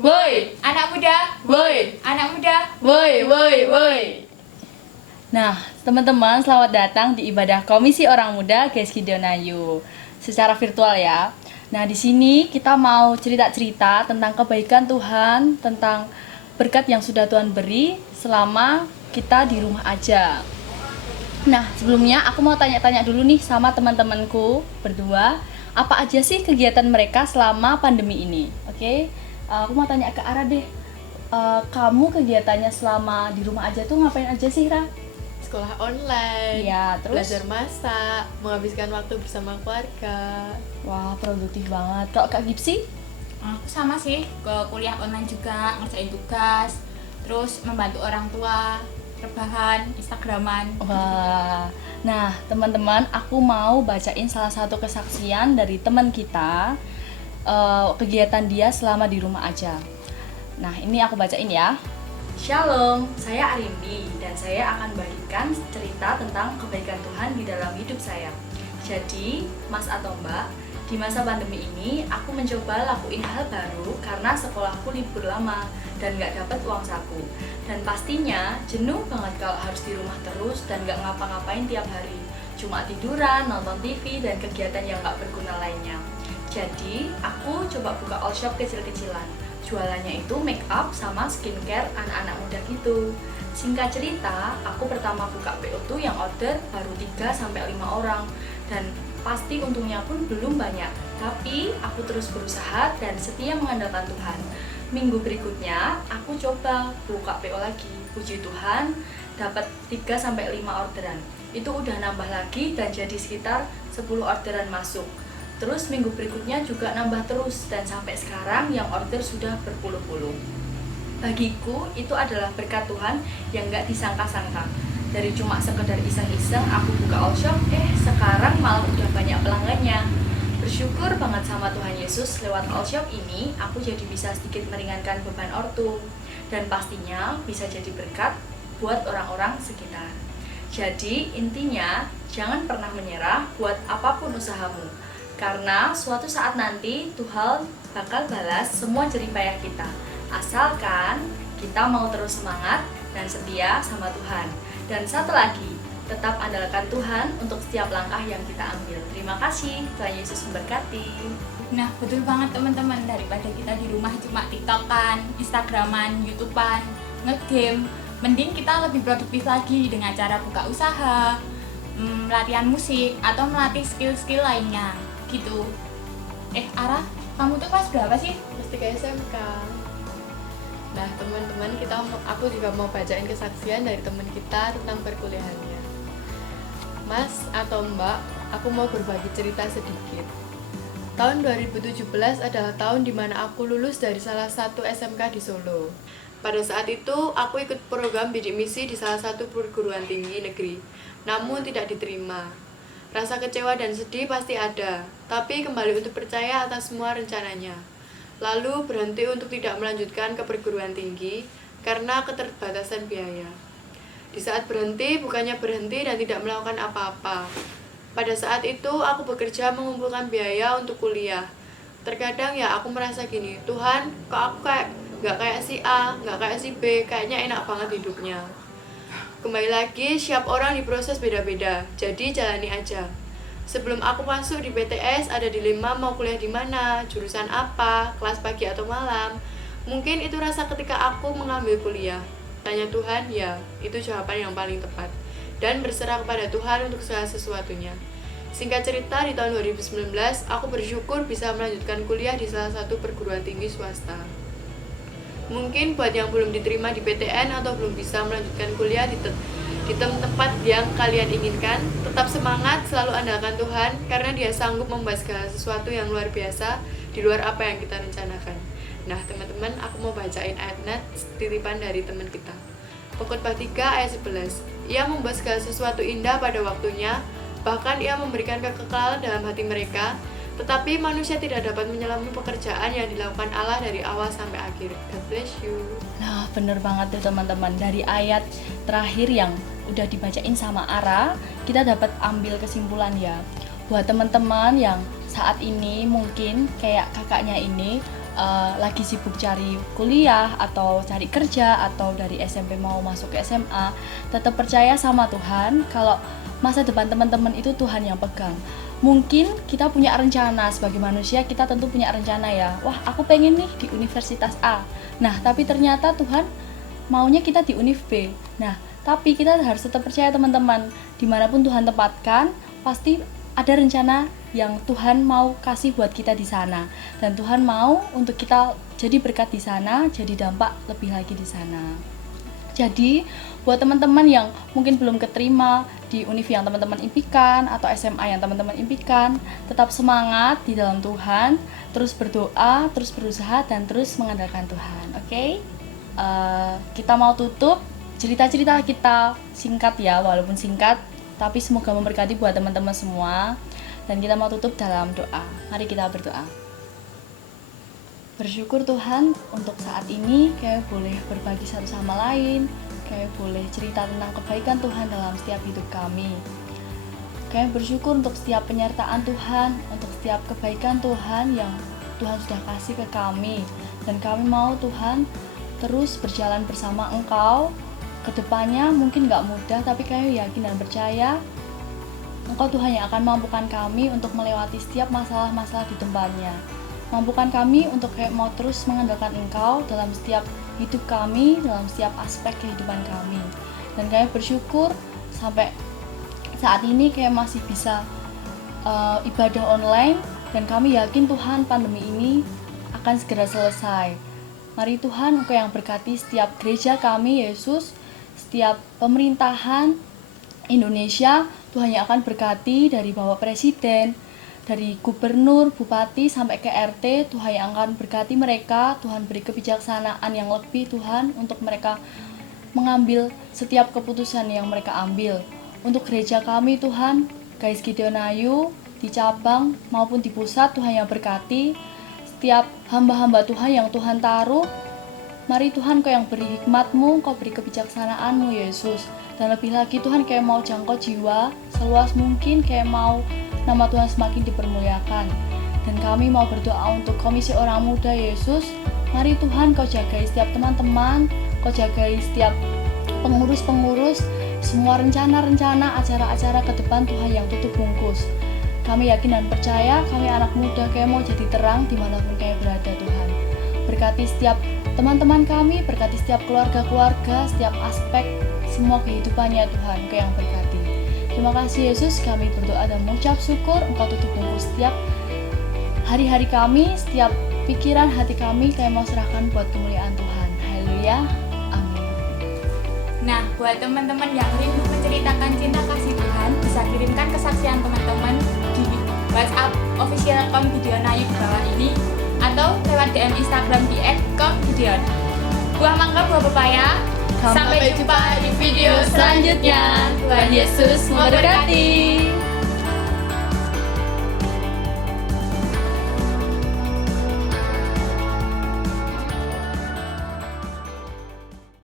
Woi, anak muda, woi, anak muda, woi, woi, woi. Nah, teman-teman, selamat datang di ibadah Komisi Orang Muda GSKI Donayu secara virtual ya. Nah, di sini kita mau cerita-cerita tentang kebaikan Tuhan, tentang berkat yang sudah Tuhan beri selama kita di rumah aja. Nah, sebelumnya aku mau tanya-tanya dulu nih sama teman-temanku berdua, apa aja sih kegiatan mereka selama pandemi ini? Oke, aku mau tanya ke Ara deh. Kamu kegiatannya selama di rumah aja tuh ngapain aja sih, Ra? Sekolah online, Iya, terus? belajar masak, menghabiskan waktu bersama keluarga. Wah, produktif banget. Kalau Kak Gipsy? Aku sama sih, ke kuliah online juga, ngerjain tugas, terus membantu orang tua, rebahan, instagraman. Wah, nah teman-teman, aku mau bacain salah satu kesaksian dari teman kita, kegiatan dia selama di rumah aja. Nah, ini aku bacain ya. Shalom, saya Arimbi dan saya akan bagikan cerita tentang kebaikan Tuhan di dalam hidup saya. Jadi, Mas atau Mbak, di masa pandemi ini aku mencoba lakuin hal baru karena sekolahku libur lama dan gak dapat uang saku. Dan pastinya jenuh banget kalau harus di rumah terus dan gak ngapa-ngapain tiap hari. Cuma tiduran, nonton TV, dan kegiatan yang gak berguna lainnya. Jadi, aku coba buka all shop kecil-kecilan. Jualannya itu make up sama skincare anak-anak muda gitu. Singkat cerita, aku pertama buka PO tuh yang order baru 3-5 orang. Dan pasti untungnya pun belum banyak. Tapi aku terus berusaha dan setia mengandalkan Tuhan. Minggu berikutnya, aku coba buka PO lagi. Puji Tuhan, dapat 3-5 orderan. Itu udah nambah lagi dan jadi sekitar 10 orderan masuk. Terus minggu berikutnya juga nambah terus dan sampai sekarang yang order sudah berpuluh-puluh. Bagiku itu adalah berkat Tuhan yang gak disangka-sangka. Dari cuma sekedar iseng-iseng aku buka all shop, sekarang malah udah banyak pelanggannya. Bersyukur banget sama Tuhan Yesus, lewat all shop ini aku jadi bisa sedikit meringankan beban ortu. Dan pastinya bisa jadi berkat buat orang-orang sekitar. Jadi intinya jangan pernah menyerah buat apapun usahamu. Karena suatu saat nanti Tuhan bakal balas semua jerih payah kita. Asalkan kita mau terus semangat dan setia sama Tuhan. Dan satu lagi, tetap andalkan Tuhan untuk setiap langkah yang kita ambil. Terima kasih, Tuhan Yesus memberkati. Nah, betul banget teman-teman, daripada kita di rumah cuma tiktokan, instagraman, youtubean, ngegame, mending kita lebih produktif lagi dengan cara buka usaha, latihan musik, atau melatih skill-skill lainnya gitu. Ara, kamu tuh kelas berapa sih? Mesti ke SMK. Nah teman-teman, aku juga mau bacain kesaksian dari teman kita tentang perkuliahannya. Mas atau Mbak, aku mau berbagi cerita sedikit. Tahun 2017 adalah tahun dimana aku lulus dari salah satu SMK di Solo. Pada saat itu, aku ikut program bidik misi di salah satu perguruan tinggi negeri, namun tidak diterima. Rasa kecewa dan sedih pasti ada, tapi kembali untuk percaya atas semua rencananya. Lalu berhenti untuk tidak melanjutkan ke perguruan tinggi karena keterbatasan biaya. Di saat berhenti, bukannya berhenti dan tidak melakukan apa-apa. Pada saat itu, aku bekerja mengumpulkan biaya untuk kuliah. Terkadang ya aku merasa gini, Tuhan, kok aku gak kayak si A, gak kayak si B, kayaknya enak banget hidupnya. Kembali lagi, setiap orang diproses beda-beda, jadi jalani aja. Sebelum aku masuk di PTS, ada dilema mau kuliah di mana, jurusan apa, kelas pagi atau malam. Mungkin itu rasa ketika aku mengambil kuliah. Tanya Tuhan, ya, itu jawaban yang paling tepat. Dan berserah kepada Tuhan untuk segala sesuatunya. Singkat cerita, di tahun 2019, aku bersyukur bisa melanjutkan kuliah di salah satu perguruan tinggi swasta. Mungkin buat yang belum diterima di PTN atau belum bisa melanjutkan kuliah di tempat yang kalian inginkan, tetap semangat, selalu andalkan Tuhan karena Dia sanggup membuat segala sesuatu yang luar biasa di luar apa yang kita rencanakan. Nah teman-teman, aku mau bacain ayat titipan dari teman kita. Pengkhotbah 3 ayat 11. Ia membuat segala sesuatu indah pada waktunya, bahkan Ia memberikan kekekalan dalam hati mereka. Tetapi manusia tidak dapat menyelami pekerjaan yang dilakukan Allah dari awal sampai akhir. God bless you. Nah, bener banget tuh teman-teman. Dari ayat terakhir yang udah dibacain sama Ara, kita dapat ambil kesimpulan ya. Buat teman-teman yang saat ini mungkin kayak kakaknya ini lagi sibuk cari kuliah atau cari kerja atau dari SMP mau masuk ke SMA, tetap percaya sama Tuhan kalau masa depan teman-teman itu Tuhan yang pegang. Mungkin kita punya rencana, sebagai manusia kita tentu punya rencana ya, wah aku pengen nih di Universitas A, nah tapi ternyata Tuhan maunya kita di Univ B. Nah tapi kita harus tetap percaya teman-teman, dimanapun Tuhan tempatkan pasti ada rencana yang Tuhan mau kasih buat kita di sana, dan Tuhan mau untuk kita jadi berkat di sana, jadi dampak lebih lagi di sana. Jadi buat teman-teman yang mungkin belum keterima di univ yang teman-teman impikan atau SMA yang teman-teman impikan, tetap semangat di dalam Tuhan, terus berdoa, terus berusaha, dan terus mengandalkan Tuhan. Oke? Kita mau tutup cerita-cerita kita singkat ya, walaupun singkat, tapi semoga memberkati buat teman-teman semua. Dan kita mau tutup dalam doa. Mari kita berdoa. Bersyukur Tuhan untuk saat ini kayak boleh berbagi satu sama lain, kayak boleh cerita tentang kebaikan Tuhan dalam setiap hidup kami. Kayak bersyukur untuk setiap penyertaan Tuhan, untuk setiap kebaikan Tuhan yang Tuhan sudah kasih ke kami. Dan kami mau Tuhan terus berjalan bersama Engkau. Kedepannya mungkin gak mudah, tapi kami yakin dan percaya Engkau Tuhan yang akan mampukan kami untuk melewati setiap masalah-masalah di depannya. Mampukan kami untuk kayak mau terus mengandalkan Engkau dalam setiap hidup kami, dalam setiap aspek kehidupan kami. Dan kami bersyukur sampai saat ini kayak masih bisa ibadah online, dan kami yakin Tuhan pandemi ini akan segera selesai. Mari Tuhan Engkau yang berkati setiap gereja kami Yesus, setiap pemerintahan Indonesia, Tuhan yang akan berkati dari Bapak Presiden, dari gubernur, bupati, sampai ke RT, Tuhan yang akan berkati mereka. Tuhan beri kebijaksanaan yang lebih Tuhan untuk mereka mengambil setiap keputusan yang mereka ambil. Untuk gereja kami Tuhan, Guys Gideon Ayu, di cabang maupun di pusat, Tuhan yang berkati setiap hamba-hamba Tuhan yang Tuhan taruh. Mari Tuhan Kau yang beri hikmat-Mu, Kau beri kebijaksanaan-Mu Yesus. Dan lebih lagi Tuhan kayak mau jangkau jiwa seluas mungkin, kayak mau nama Tuhan semakin dipermuliakan. Dan kami mau berdoa untuk Komisi Orang Muda Yesus. Mari Tuhan Kau jagai setiap teman-teman, Kau jagai setiap pengurus-pengurus, semua rencana-rencana, acara-acara ke depan Tuhan yang tutup bungkus. Kami yakin dan percaya kami anak muda kayak mau jadi terang dimanapun kami berada Tuhan. Berkati setiap teman-teman kami, berkati setiap keluarga-keluarga, setiap aspek semua kehidupannya Tuhan, Kau yang berkati. Terima kasih Yesus, kami berdoa dan mengucap syukur Engkau tutup bungkus setiap hari-hari kami, setiap pikiran hati kami kayak mau serahkan buat kemuliaan Tuhan. Haleluya, amin. Nah, buat teman-teman yang rindu menceritakan cinta kasih Tuhan, bisa kirimkan kesaksian teman-teman di WhatsApp official Kom Gideon Ayu di bawah ini, atau lewat DM Instagram di @komgideon. Buah mangga, buah pepaya. Sampai jumpa di video selanjutnya. Tuhan Yesus memberkati.